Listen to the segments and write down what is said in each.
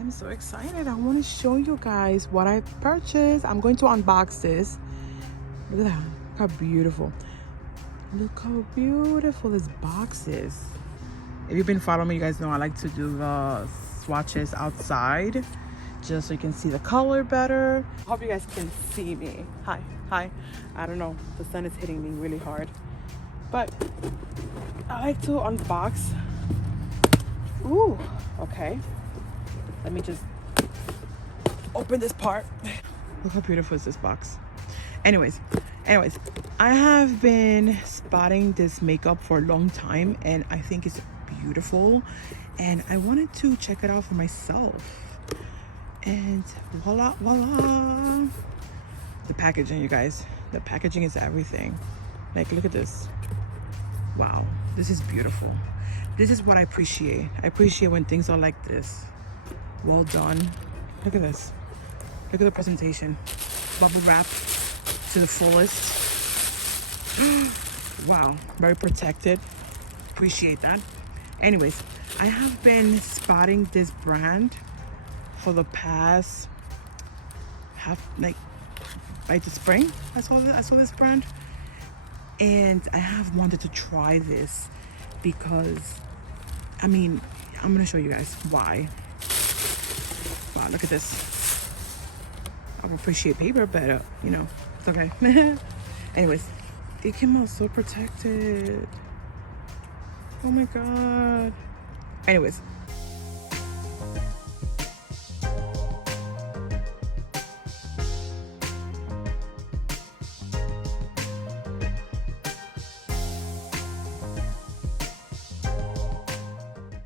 I'm so excited. I want to show you guys what I purchased. I'm going to unbox this. Look at that. Look how beautiful. Look how beautiful this box is. If you've been following me, you guys know I like to do the swatches outside just so you can see the color better. I hope you guys can see me. Hi. I don't know. The sun is hitting me really hard. But I like to unbox. Ooh, okay. Let me just open this part. Look how beautiful is this box. Anyways, I have been spotting this makeup for a long time and I think it's beautiful and I wanted to check it out for myself. And voila. The packaging, you guys. The packaging is everything. Like, look at this. Wow, this is beautiful. This is what I appreciate. I appreciate when things are like this. Well done. Look at this. Look at the presentation. Bubble wrap to the fullest. Wow, very protected. Appreciate that. Anyways, I have been spotting this brand for the past by the spring. I saw this brand, and I have wanted to try this because, I mean, I'm gonna show you guys why. Wow, look at this. I would appreciate paper, but you know, it's okay. Anyways, it came out so protected. Oh my god. Anyways.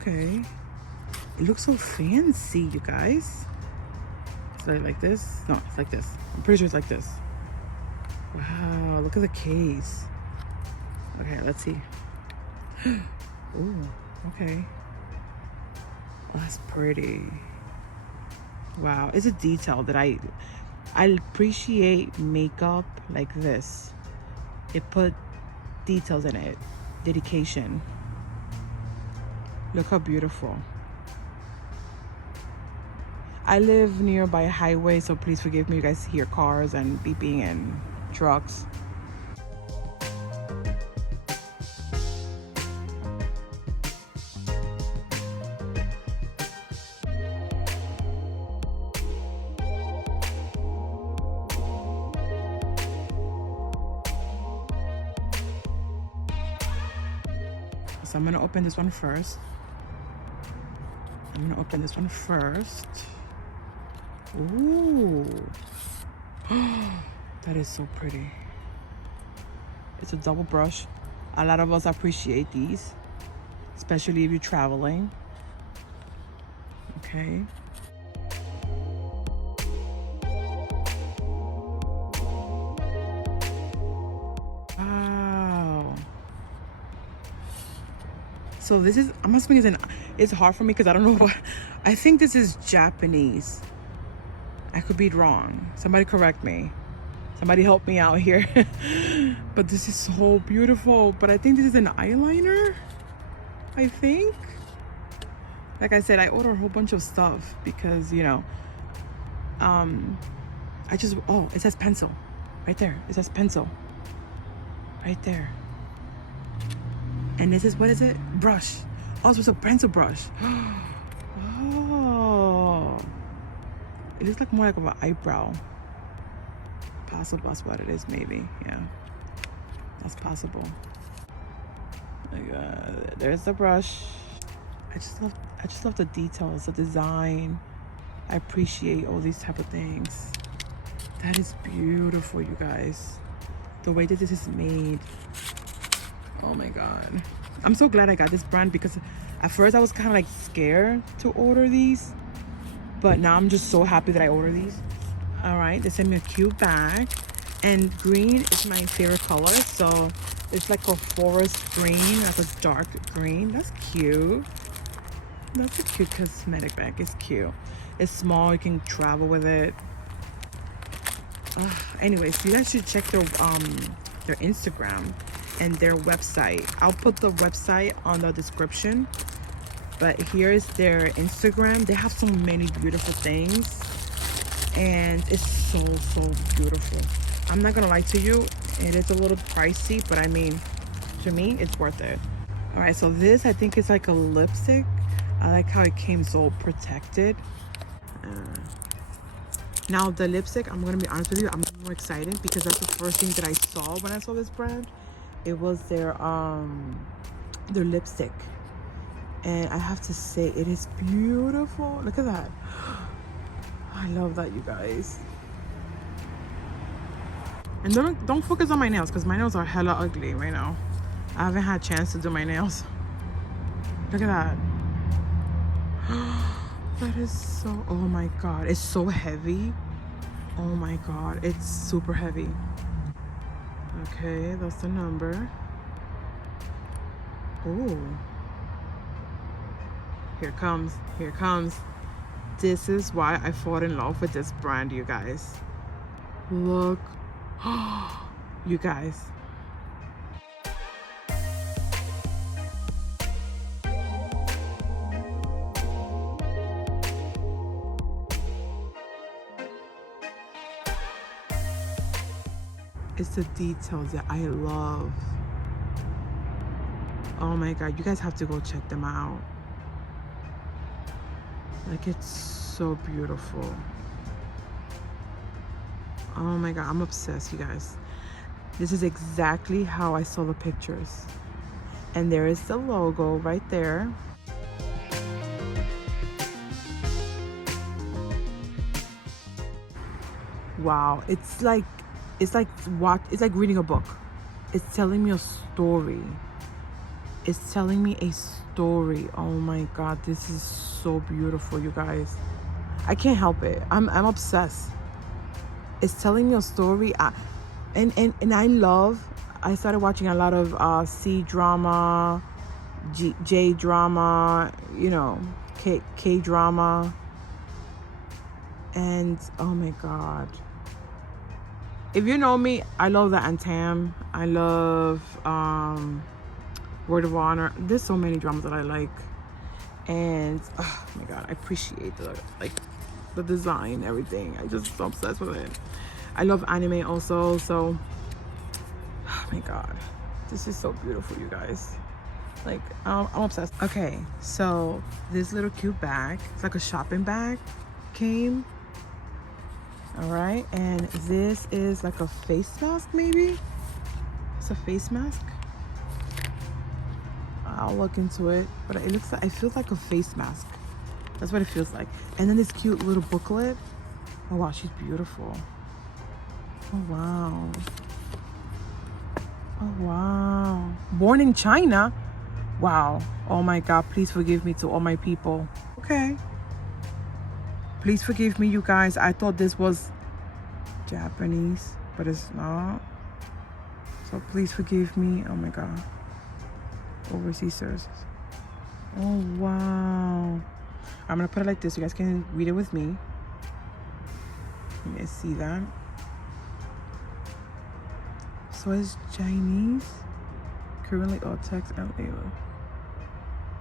Okay. It looks so fancy, you guys. Is it like this? No, it's like this. I'm pretty sure it's like this. Wow, look at the case. Okay, let's see. Ooh, okay. Oh, that's pretty. Wow, it's a detail that I appreciate makeup like this. It put details in it, dedication. Look how beautiful. I live nearby a highway, so please forgive me, you guys hear cars and beeping and trucks. So I'm gonna open this one first. Ooh. That is so pretty. It's a double brush. A lot of us appreciate these, especially if you're traveling. Okay. Wow. So this is, I'm assuming it's hard for me because I don't know what, I think this is Japanese. I could be wrong. Somebody correct me. Somebody help me out here. But this is so beautiful. But I think this is an eyeliner, I think. Like I said, I ordered a whole bunch of stuff because, you know, oh, it says pencil. Right there. It says pencil. Right there. And this is, what is it? Brush. Oh, it's a pencil brush. Oh. It looks like more like an eyebrow. Possible, that's what it is, maybe. Yeah. That's possible. Oh my god. There's the brush. I just love the details, the design. I appreciate all these type of things. That is beautiful, you guys. The way that this is made. Oh my god. I'm so glad I got this brand because at first I was kind of like scared to order these, but now I'm just so happy that I ordered these. All right, they sent me a cute bag, and green is my favorite color, so it's like a forest green, like a dark green. That's cute. That's a cute cosmetic bag. It's cute. It's small, you can travel with it. Anyways, you guys should check their Instagram and their website. I'll put the website on the description. But here is their Instagram. They have so many beautiful things, and it's so beautiful. I'm not gonna lie to you, it is a little pricey, but I mean, to me it's worth it. All right, so this, I think, is like a lipstick. I like how it came so protected. Now the lipstick, I'm gonna be honest with you, I'm more excited because that's the first thing that I saw when I saw this brand. It was their lipstick, and I have to say it is beautiful. Look at that. I love that, you guys. And don't focus on my nails, because my nails are hella ugly right now. I haven't had a chance to do my nails. Look at that. That is so, oh my god, it's so heavy. Oh my god, it's super heavy. Okay, that's the number. Oh, here comes. This is why I fell in love with this brand, you guys. Look. You guys, it's the details that I love. Oh my god, you guys have to go check them out. Like, it's so beautiful. Oh my god, I'm obsessed, you guys. This is exactly how I saw the pictures. And there is the logo right there. Wow, it's like reading a book. It's telling me a story. It's telling me a story. Oh my god, this is so beautiful, you guys. I can't help it. I'm obsessed. It's telling me a story. And I started watching a lot of C drama, J drama, you know, K drama. And oh my god. If you know me, I love the Antam. I love Word of Honor. There's so many dramas that I like. And oh my god, I appreciate the design, everything. I just so obsessed with it. I love anime also, so oh my god, this is so beautiful, you guys. Like, I'm obsessed. Okay, so this little cute bag, it's like a shopping bag, came. All right, and this is like a face mask, maybe. It's a face mask. I'll look into it, but it looks like, it feels like a face mask. That's what it feels like. And then this cute little booklet. Oh wow, she's beautiful. Oh wow. Oh wow. Born in China. Wow. Oh my god, please forgive me to all my people. Okay. Please forgive me, you guys. I thought this was Japanese, but it's not. So please forgive me. Oh my god. Overseas services. Oh wow. I'm gonna put it like this. You guys can read it with me. You guys see that? So it's Chinese. Currently all text and label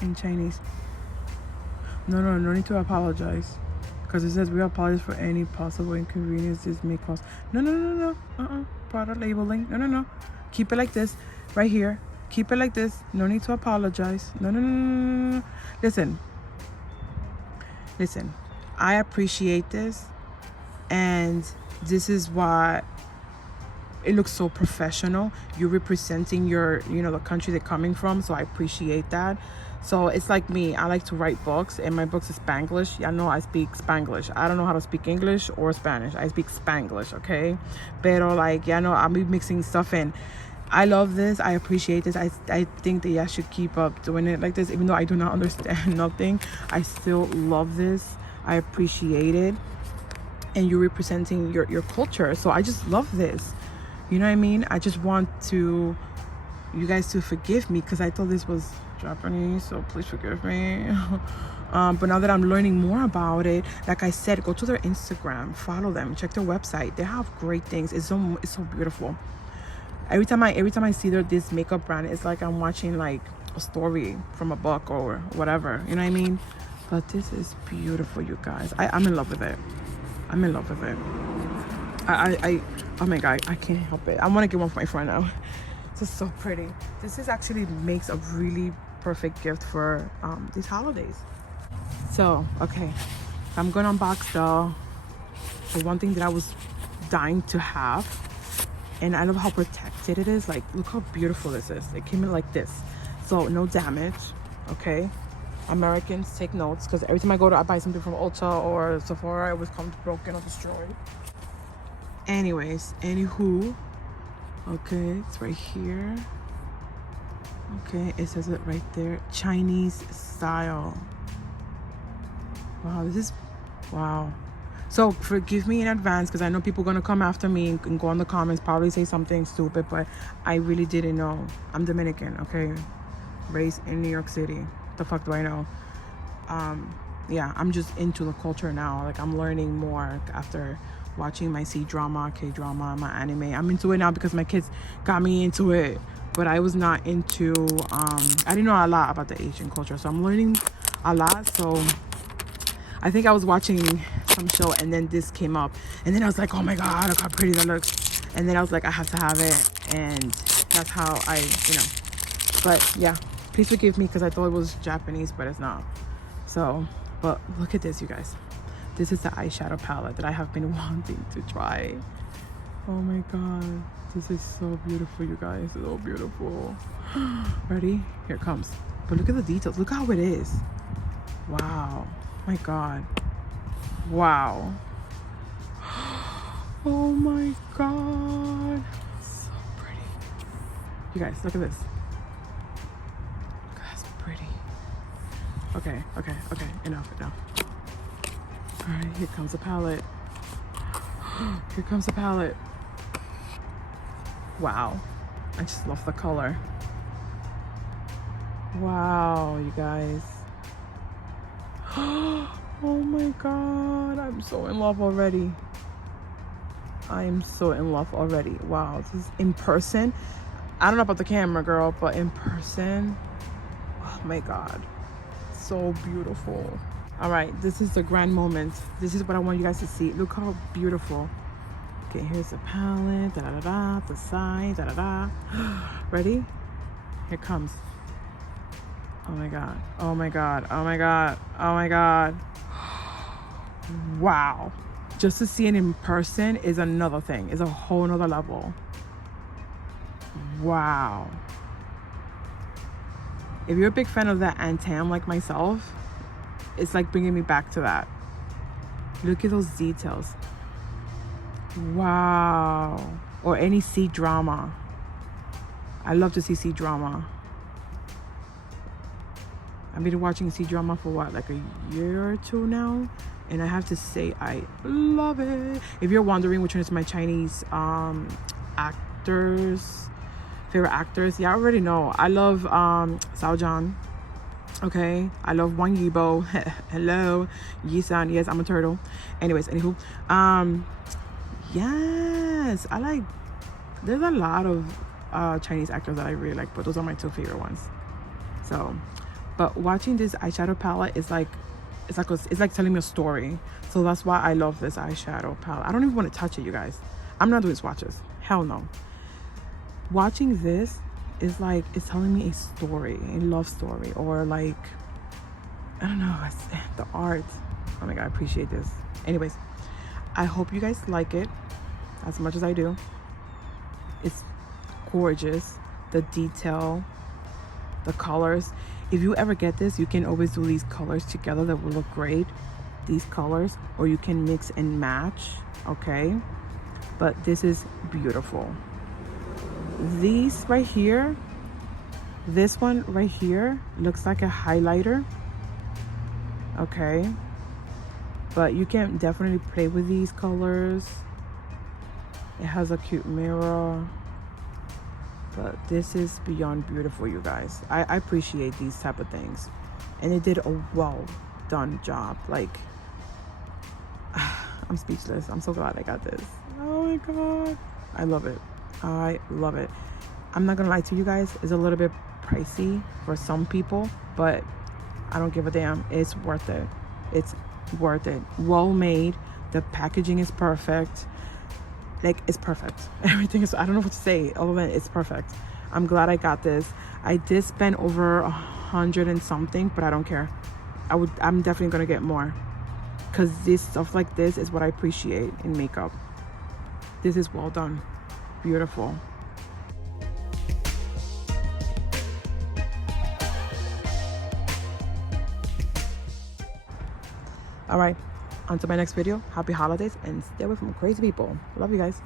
in Chinese. No need to apologize. Because it says we apologize for any possible inconvenience this may cause. No. Product labeling. No. Keep it like this. Right here. Keep it like this. No need to apologize. No. Listen. I appreciate this. And this is why it looks so professional. You're representing your, the country they're coming from. So I appreciate that. So it's like me. I like to write books, and my books is Spanglish. I know I speak Spanglish. I don't know how to speak English or Spanish. I speak Spanglish, okay? Pero I'll be mixing stuff in. I love this. I appreciate this. I think that I should keep up doing it like this, even though I do not understand nothing. I still love this. I appreciate it. And you're representing your culture. So I just love this. You know what I mean? I just want you guys to forgive me, because I thought this was Japanese, so please forgive me. But now that I'm learning more about it, like I said, go to their Instagram, follow them, check their website. They have great things. It's so beautiful. Every time I see this makeup brand, it's like I'm watching like a story from a book or whatever, you know what I mean? But this is beautiful, you guys. I'm in love with it. I'm in love with it. Oh my God, I can't help it. I want to get one for my friend now. This is so pretty. This is actually makes a really perfect gift for these holidays. So, okay, I'm gonna unbox the one thing that I was dying to have. And I love how protected it is. Like, look how beautiful this is. It came in like this. So, no damage, okay? Americans, take notes, because every time I buy something from Ulta or Sephora, it always comes broken or destroyed. Anyways, anywho, okay, it's right here. Okay, it says it right there. Chinese style. Wow, this is, wow. So forgive me in advance, because I know people are going to come after me and go in the comments, probably say something stupid, but I really didn't know. I'm Dominican, okay? Raised in New York City. The fuck do I know? Yeah, I'm just into the culture now. Like, I'm learning more after watching my C-drama, K-drama, my anime. I'm into it now because my kids got me into it. But I was not into, I didn't know a lot about the Asian culture. So I'm learning a lot. So I think I was watching some show and then this came up. And then I was like, oh my God, look how pretty that looks. And then I was like, I have to have it. And that's how I, you know. But yeah, please forgive me because I thought it was Japanese, but it's not. So, but look at this, you guys. This is the eyeshadow palette that I have been wanting to try. Oh my God. This is so beautiful, you guys. So beautiful. Ready? Here it comes. But look at the details. Look how it is. Wow. My God. Wow. Oh my God. So pretty. You guys, look at this. Look, that's pretty. Okay. Enough. All right, here comes the palette. Here comes the palette. Wow. I just love the color. Wow, you guys. Oh my God. I'm so in love already. I am so in love already. Wow. This is in person. I don't know about the camera, girl, but in person. Oh my God. So beautiful. All right, this is the grand moment. This is what I want you guys to see. Look how beautiful. Okay, here's the palette, the side, Ready? Here comes. Oh my God, oh my God, oh my God, oh my God. Wow. Just to see it in person is another thing, is a whole nother level. Wow. If you're a big fan of that Antam like myself, it's like bringing me back to that. Look at those details. Wow. Or any C-drama. I love to see C-drama. I've been watching C-drama for what, like a year or two now? And I have to say, I love it. If you're wondering which one is my Chinese favorite actors, yeah, I already know. I love Sao John. Okay, I love Wang Yibo. Hello, Yi-san. Yes, I'm a turtle. Anyways, anywho, yes, I like. There's a lot of Chinese actors that I really like, but those are my two favorite ones. So, but watching this eyeshadow palette is like, it's like telling me a story. So that's why I love this eyeshadow palette. I don't even want to touch it, you guys. I'm not doing swatches. Hell no. Watching this is like, it's telling me a story, a love story, or like, I don't know, it's the art. Oh my God, I appreciate this. Anyways, I hope you guys like it as much as I do. It's gorgeous. The detail, the colors. If you ever get this, you can always do these colors together that will look great. These colors, or you can mix and match, okay? But this is beautiful. These right here, this one right here looks like a highlighter, okay? But you can definitely play with these colors. It has a cute mirror, but this is beyond beautiful, you guys. I appreciate these type of things, and it did a well done job. Like, I'm speechless. I'm so glad I got this. Oh my God, I love it. I love it. I'm not gonna lie to you guys, it's a little bit pricey for some people, but I don't give a damn. It's worth it. It's worth it. Well made. The packaging is perfect. Like, it's perfect. Everything is, I don't know what to say other than it's perfect. I'm glad I got this. I did spend over 100 and something, but I don't care. I'm definitely gonna get more, because this stuff like this is what I appreciate in makeup. This is well done. Beautiful. All right, on to my next video. Happy holidays and stay away from crazy people. Love you guys.